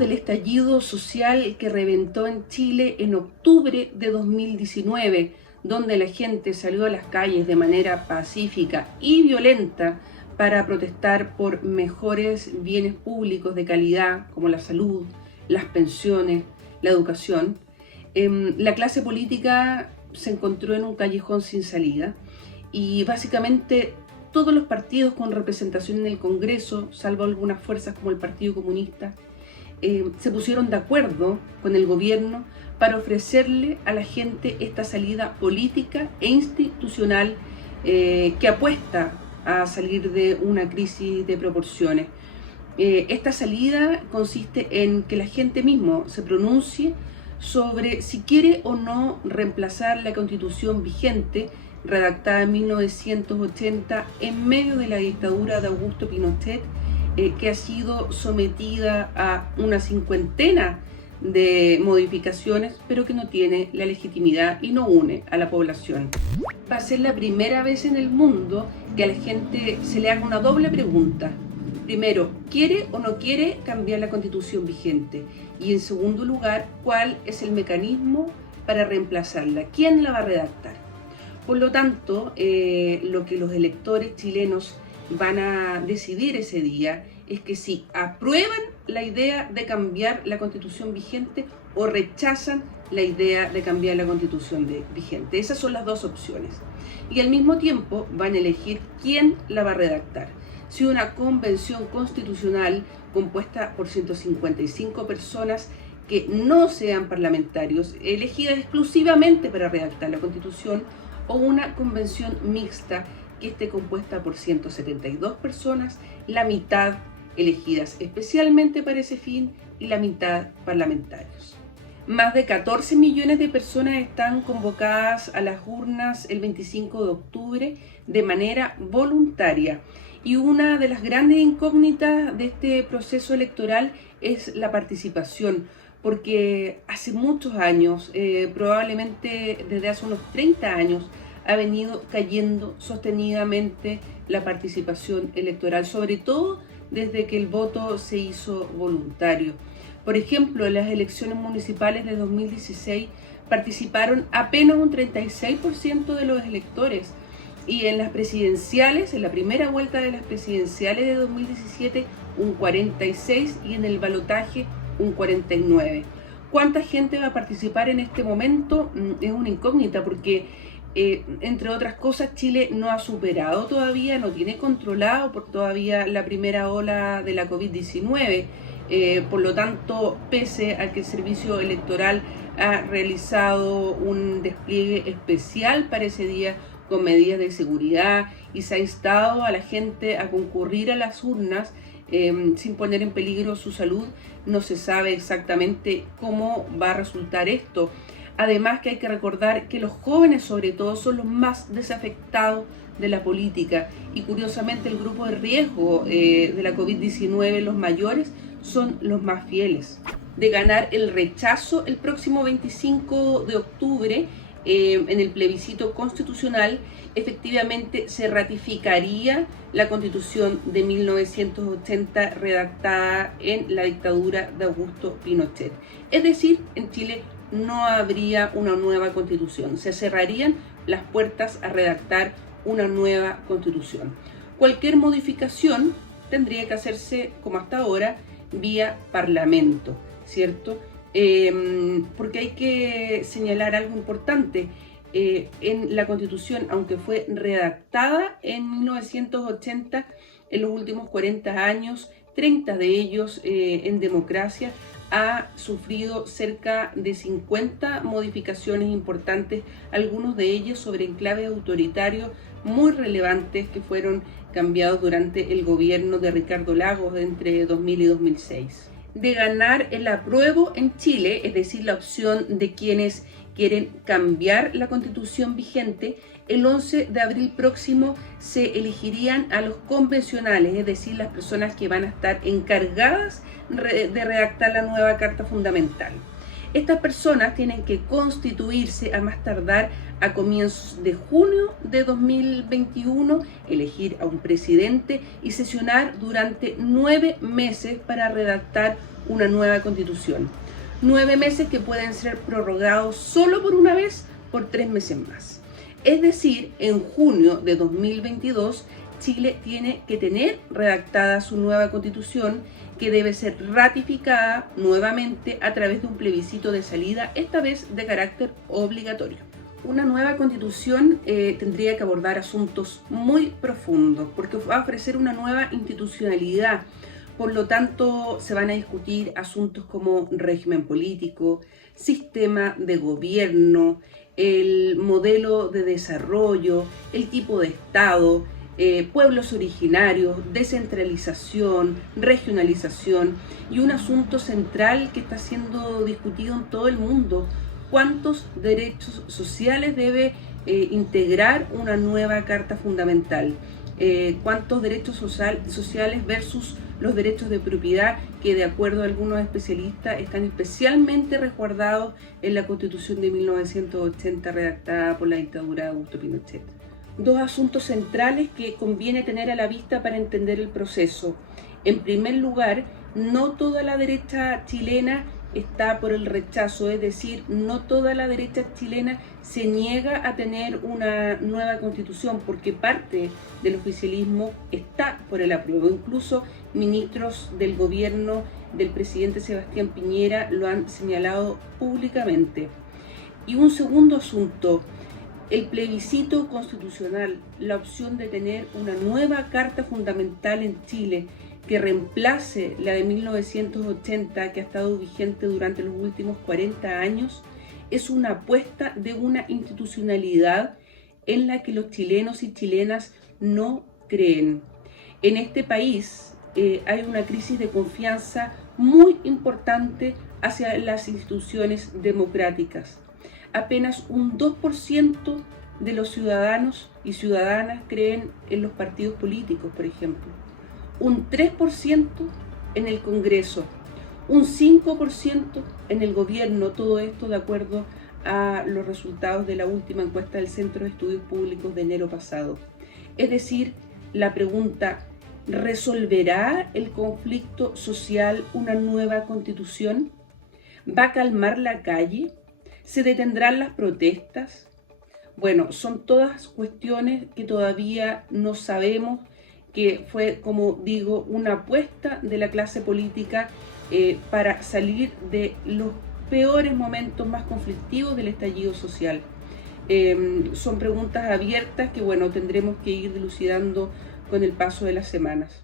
del estallido social que reventó en Chile en octubre de 2019, donde la gente salió a las calles de manera pacífica y violenta para protestar por mejores bienes públicos de calidad como la salud, las pensiones, la educación, la clase política se encontró en un callejón sin salida y básicamente todos los partidos con representación en el Congreso, salvo algunas fuerzas como el Partido Comunista, se pusieron de acuerdo con el gobierno para ofrecerle a la gente esta salida política e institucional que apuesta a salir de una crisis de proporciones. Esta salida consiste en que la gente mismo se pronuncie sobre si quiere o no reemplazar la Constitución vigente redactada en 1980 en medio de la dictadura de Augusto Pinochet, que ha sido sometida a una cincuentena de modificaciones, pero que no tiene la legitimidad y no une a la población. Va a ser la primera vez en el mundo que a la gente se le haga una doble pregunta. Primero, ¿quiere o no quiere cambiar la Constitución vigente? Y en segundo lugar, ¿cuál es el mecanismo para reemplazarla? ¿Quién la va a redactar? Por lo tanto, lo que los electores chilenos van a decidir ese día es que si aprueban la idea de cambiar la Constitución vigente o rechazan la idea de cambiar la Constitución vigente. Esas son las dos opciones. Y al mismo tiempo van a elegir quién la va a redactar. Si una convención constitucional compuesta por 155 personas que no sean parlamentarios, elegidas exclusivamente para redactar la Constitución, o una convención mixta que esté compuesta por 172 personas, la mitad elegidas especialmente para ese fin y la mitad parlamentarios. Más de 14 millones de personas están convocadas a las urnas el 25 de octubre de manera voluntaria. Y una de las grandes incógnitas de este proceso electoral es la participación, porque hace muchos años, probablemente desde hace unos 30 años, ha venido cayendo sostenidamente la participación electoral, sobre todo desde que el voto se hizo voluntario. Por ejemplo, en las elecciones municipales de 2016 participaron apenas un 36% de los electores, y en las presidenciales, en la primera vuelta de las presidenciales de 2017, un 46%, y en el balotaje un 49%. ¿Cuánta gente va a participar en este momento? Es una incógnita porque, entre otras cosas, Chile no ha superado todavía, no tiene controlado por todavía la primera ola de la COVID-19. Por lo tanto, pese a que el Servicio Electoral ha realizado un despliegue especial para ese día con medidas de seguridad y se ha instado a la gente a concurrir a las urnas sin poner en peligro su salud, no se sabe exactamente cómo va a resultar esto. Además, que hay que recordar que los jóvenes sobre todo son los más desafectados de la política y curiosamente el grupo de riesgo de la COVID-19, los mayores, son los más fieles. De ganar el rechazo el próximo 25 de octubre en el plebiscito constitucional, efectivamente se ratificaría la Constitución de 1980 redactada en la dictadura de Augusto Pinochet. Es decir, en Chile no habría una nueva Constitución, se cerrarían las puertas a redactar una nueva Constitución. Cualquier modificación tendría que hacerse, como hasta ahora, vía Parlamento, ¿cierto? Porque hay que señalar algo importante. En la Constitución, aunque fue redactada en 1980, en los últimos 40 años, 30 de ellos en democracia, ha sufrido cerca de 50 modificaciones importantes, algunos de ellos sobre enclaves autoritarios muy relevantes que fueron cambiados durante el gobierno de Ricardo Lagos entre 2000 y 2006. De ganar el apruebo en Chile, es decir, la opción de quienes quieren cambiar la Constitución vigente, el 11 de abril próximo se elegirían a los convencionales, es decir, las personas que van a estar encargadas de redactar la nueva Carta Fundamental. Estas personas tienen que constituirse a más tardar a comienzos de junio de 2021, elegir a un presidente y sesionar durante 9 meses para redactar una nueva constitución. 9 meses que pueden ser prorrogados solo por una vez por 3 meses más. Es decir, en junio de 2022, Chile tiene que tener redactada su nueva constitución, que debe ser ratificada nuevamente a través de un plebiscito de salida, esta vez de carácter obligatorio. Una nueva constitución tendría que abordar asuntos muy profundos, porque va a ofrecer una nueva institucionalidad. Por lo tanto, se van a discutir asuntos como régimen político, sistema de gobierno, el modelo de desarrollo, el tipo de Estado, pueblos originarios, descentralización, regionalización y un asunto central que está siendo discutido en todo el mundo: ¿cuántos derechos sociales debe integrar una nueva Carta Fundamental? ¿Cuántos derechos sociales versus los derechos de propiedad que, de acuerdo a algunos especialistas, están especialmente resguardados en la Constitución de 1980 redactada por la dictadura de Augusto Pinochet? Dos asuntos centrales que conviene tener a la vista para entender el proceso. En primer lugar, no toda la derecha chilena está por el rechazo, es decir, no toda la derecha chilena se niega a tener una nueva constitución, porque parte del oficialismo está por el apruebo. Incluso ministros del gobierno del presidente Sebastián Piñera lo han señalado públicamente. Y un segundo asunto: el plebiscito constitucional, la opción de tener una nueva Carta Fundamental en Chile que reemplace la de 1980, que ha estado vigente durante los últimos 40 años, es una apuesta de una institucionalidad en la que los chilenos y chilenas no creen. En este país hay una crisis de confianza muy importante hacia las instituciones democráticas. Apenas un 2% de los ciudadanos y ciudadanas creen en los partidos políticos, por ejemplo. Un 3% en el Congreso, un 5% en el gobierno, todo esto de acuerdo a los resultados de la última encuesta del Centro de Estudios Públicos de enero pasado. Es decir, la pregunta: ¿resolverá el conflicto social una nueva constitución? ¿Va a calmar la calle? ¿Se detendrán las protestas? Bueno, son todas cuestiones que todavía no sabemos, que fue, como digo, una apuesta de la clase política para salir de los peores momentos más conflictivos del estallido social. Son preguntas abiertas que, bueno, tendremos que ir dilucidando con el paso de las semanas.